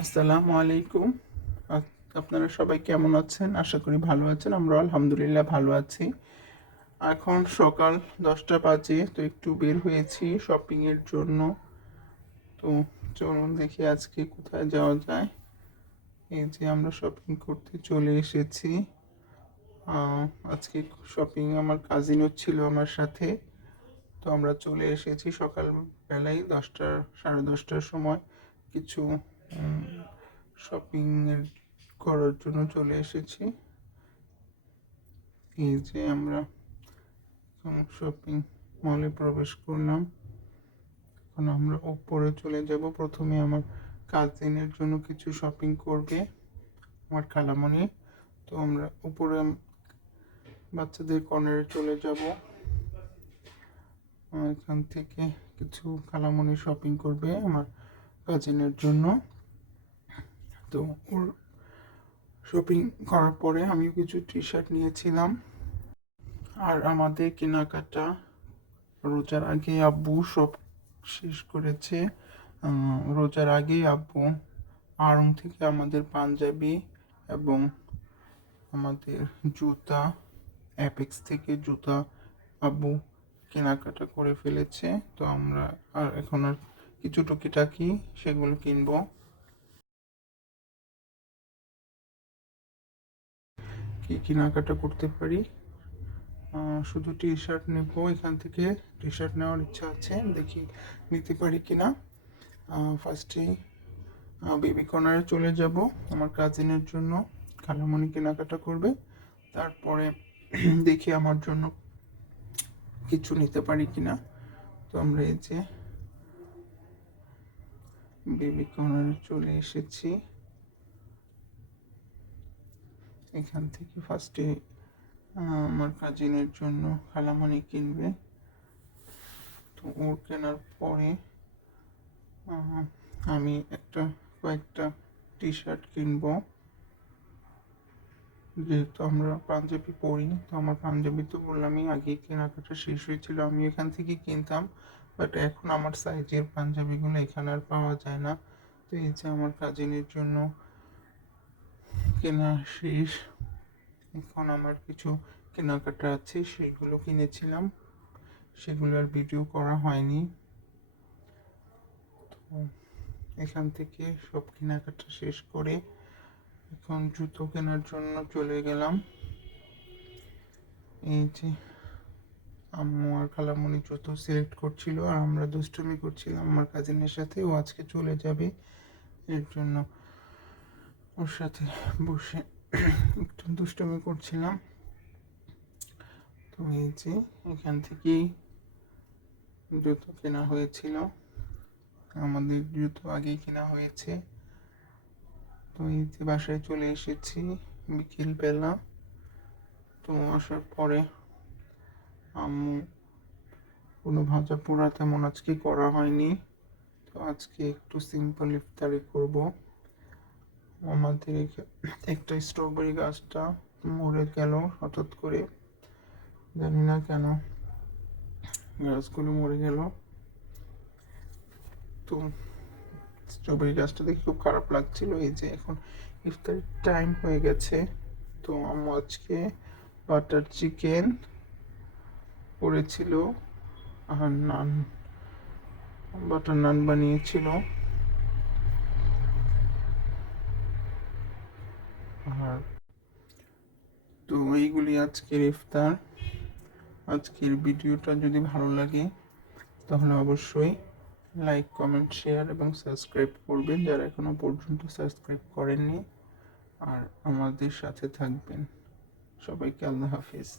আসসালামু আলাইকুম। আপনারা সবাই কেমন আছেন? আশা করি ভালো আছেন। আমরা আলহামদুলিল্লাহ ভালো আছি। এখন সকাল 10টা বাজে, তো একটু বের হয়েছি শপিংয়ের জন্য। তো চলুন দেখি আজকে কোথায় যাওয়া যায়। এই যে আমরা শপিং করতে চলে এসেছি। আজকে শপিং আমার কাজিনও ছিল আমার সাথে। তো আমরা চলে এসেছি সকালবেলায় 10টার 10:30টার সময় কিছু শপিং করার জন্য চলে এসেছি। এই যে আমরা শপিং মলে প্রবেশ করলাম। এখন আমরা উপরে চলে যাব। প্রথমে আমার কাজিনের জন্য কিছু শপিং করবে আমার খালামণি। তো আমরা উপরে বাচ্চাদের কর্নারে চলে যাব। এখান থেকে কিছু খালামণি শপিং করবে আমার কাজিনের জন্য। তো ওর শপিং করার পরে আমি কিছু টি শার্ট নিয়েছিলাম। আর আমাদের কেনাকাটা রোজার আগে আব্বু সব শেষ করেছে। রোজার আগেই আব্বু আড়ং থেকে আমাদের পাঞ্জাবি এবং আমাদের জুতা, অ্যাপেক্স থেকে জুতা আব্বু কেনাকাটা করে ফেলেছে। তো আমরা এখন আর কিছু টুকিটাকি সেগুলো কিনবো। কি কেনাকাটা করতে পারি? শুধু টি শার্ট নেবো এখান থেকে। টি শার্ট নেওয়ার ইচ্ছা আছে, দেখি নিতে পারি কিনা। ফার্স্টে বেবি কর্নারে চলে যাব আমার কাজিনের জন্য। খালামণি কেনাকাটা করবে, তারপরে দেখি আমার জন্য কিছু নিতে পারি কিনা। তো আমরা এই যে বেবি কর্নারে চলে এসেছি। এখান থেকে ফার্স্টে আমার কাজিনের জন্য খালামণি কিনবে। তো ওর কেনার পরে আমি কয়েকটা টি শার্ট কিনবো। যেহেতু আমরা পাঞ্জাবি পরি, তো আমার পাঞ্জাবি তো বললামই আগেই কেনাকাটা শেষ হয়েছিল, আমি এখান থেকে কিনতাম। বাট এখন আমার সাইজের পাঞ্জাবিগুলো এখানে আর পাওয়া যায় না। তো এই যে আমার কাজিনের জন্য কেনা শেষ। এখন আমার কিছু কেনাকাটা আছে, সেগুলো কিনেছিলাম, সেগুলো আর ভিডিও করা হয়নি। তো এখান থেকে সব কেনাকাটা শেষ করে এখন জুতো কেনার জন্য চলে গেলাম। এই যে আম্মু আর খালামণি জুতো সিলেক্ট করছিল আর আমরা দুষ্টুমি করছিলাম আমার কাজিনের সাথে। ও আজকে চলে যাবে, এর জন্য ওর সাথে বসে একটু দুষ্টুমি করছিলাম। তো এই যে এখান থেকেই জুতো কেনা হয়েছিল, আমাদের জুতো আগেই কেনা হয়েছে। তো এই যে বাসায় চলে এসেছি বিকেলবেলা। তো আসার পরে আম্মু কোনো ভাজা পোড়া তেমন আজকে করা হয়নি। তো আজকে একটু সিম্পল ইফতারি করব। আমাদের একটা স্ট্রবেরি গাছটা মরে গেল হঠাৎ করে, জানি না কেন গাছগুলো মরে গেল। তো স্ট্রবেরি গাছটা দেখে খুব খারাপ লাগছিল। এই যে এখন ইফতারির টাইম হয়ে গেছে। তো আম্মু আজকে বাটার চিকেন করেছিল আর বাটার নান বানিয়েছিল। আর তো এইগুলি আজকের ইফতার। আজকের ভিডিওটা যদি ভালো লাগে তাহলে অবশ্যই লাইক, কমেন্ট, শেয়ার এবং সাবস্ক্রাইব করবেন যারা এখনো পর্যন্ত সাবস্ক্রাইব করেননি। আর আমাদের সাথে থাকবেন। সবাইকে আল্লাহ হাফিজ।